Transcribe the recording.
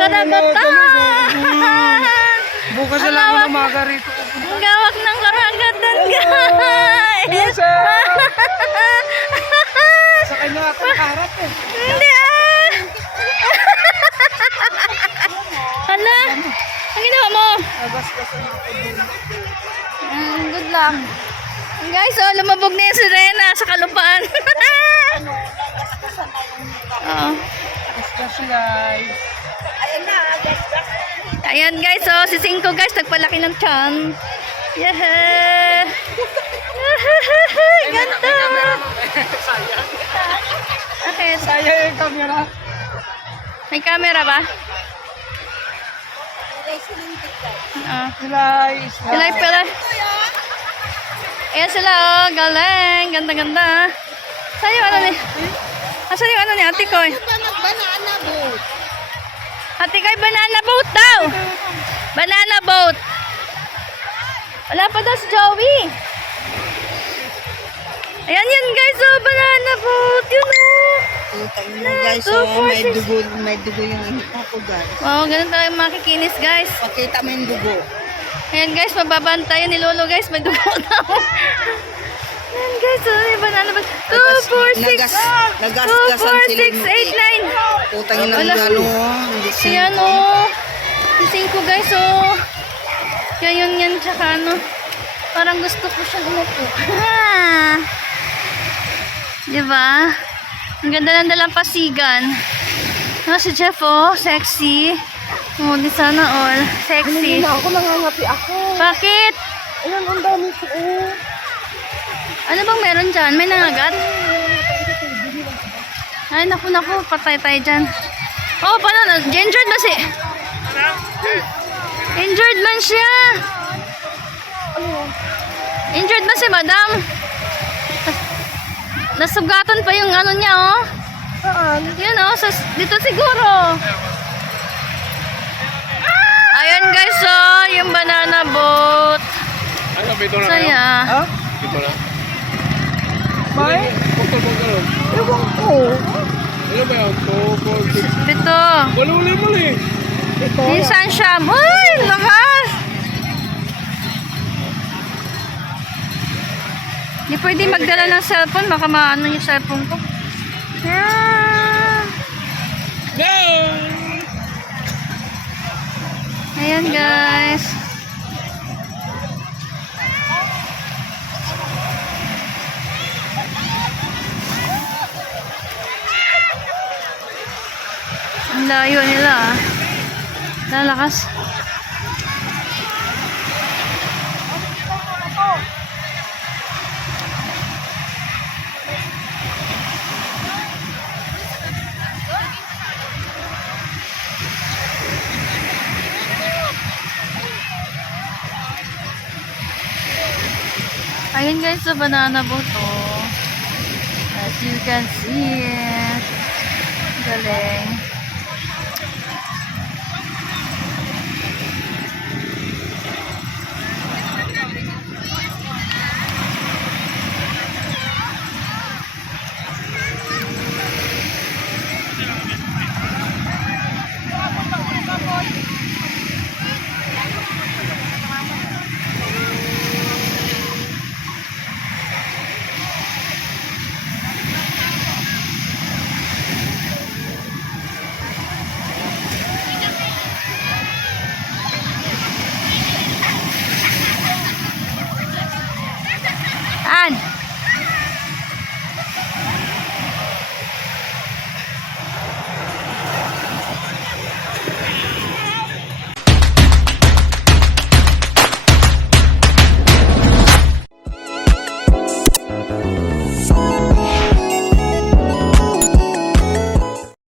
karagatan. Bukas na lang ako ng umaga rito. Ang gawak ng karagatan, guys. Sa kanya ako nakaharap eh. Hindi ah. Hala, ang ginawa mo? Nabas-basan ako dun. Good lang. Guys, oh, lumabog na yung sirena sa kalupaan. Oo. Discuss guys. Ayan guys, oh, si Cinco guys, nagpalaki ng tiyan. Yeah. Ganda. Sayang. Okay, Sayang yung camera. may camera ba? Guys. Sila pala. Ayan sila, oh, galing. Ganda-ganda. Saan yung ano ni? Asan yung ano ni ate ko? Banana boat. Ate ko, banana boat daw. Banana boat. Wala pa daw si Joey. Ayan yan guys, oh, banana boat. Yun oh. Tayo na guys, oh, may dugo yung hita ko guys. Wow, ganun talaga makikinis guys. Pakita mo yung dugo. Ayan guys, mababantayan ni Lolo guys. May dugo daw. Ayan guys, oh, may banana boat. 2, 4, 6. 2, 4, 6, 8, 9. Putang ina Wala. ng ano, hindi Ayan oh. Si Cinco guys oh. Yan yan tsaka ano. Parang gusto ko siyang umupo. Diba? Ang ganda ng dalampasigan. Ah, si Jeff oh, sexy. Oh, di sana all. Sexy. Ako nangangati ako. Bakit? Ayan, ang dami ko. Oh. Ano bang meron dyan? May nangagat? Ay, naku, patay tayo dyan. Oh, paano na? Injured ba si... Injured man siya. Injured ba si madam? Nasugatan pa yung ano niya, oh. Saan? Yun, oh. Dito siguro. Ayan, guys, oh. Yung banana boat. Ano, bito na kayo? Saya. Ha? Bito na. May? Pagkal. Ewan ko. Ano ba yun? 2, 4, 6. Dito. Wala mali. Ito. Minsan siya. Uy, lakas. Hindi pwede magdala ng cellphone. Baka maano yung cellphone ko. Ayan. Go! Ayan, guys. Ang layo nila, ah. Lalakas. Ayan guys, sa banana boat, oh. As you can see it. Galing.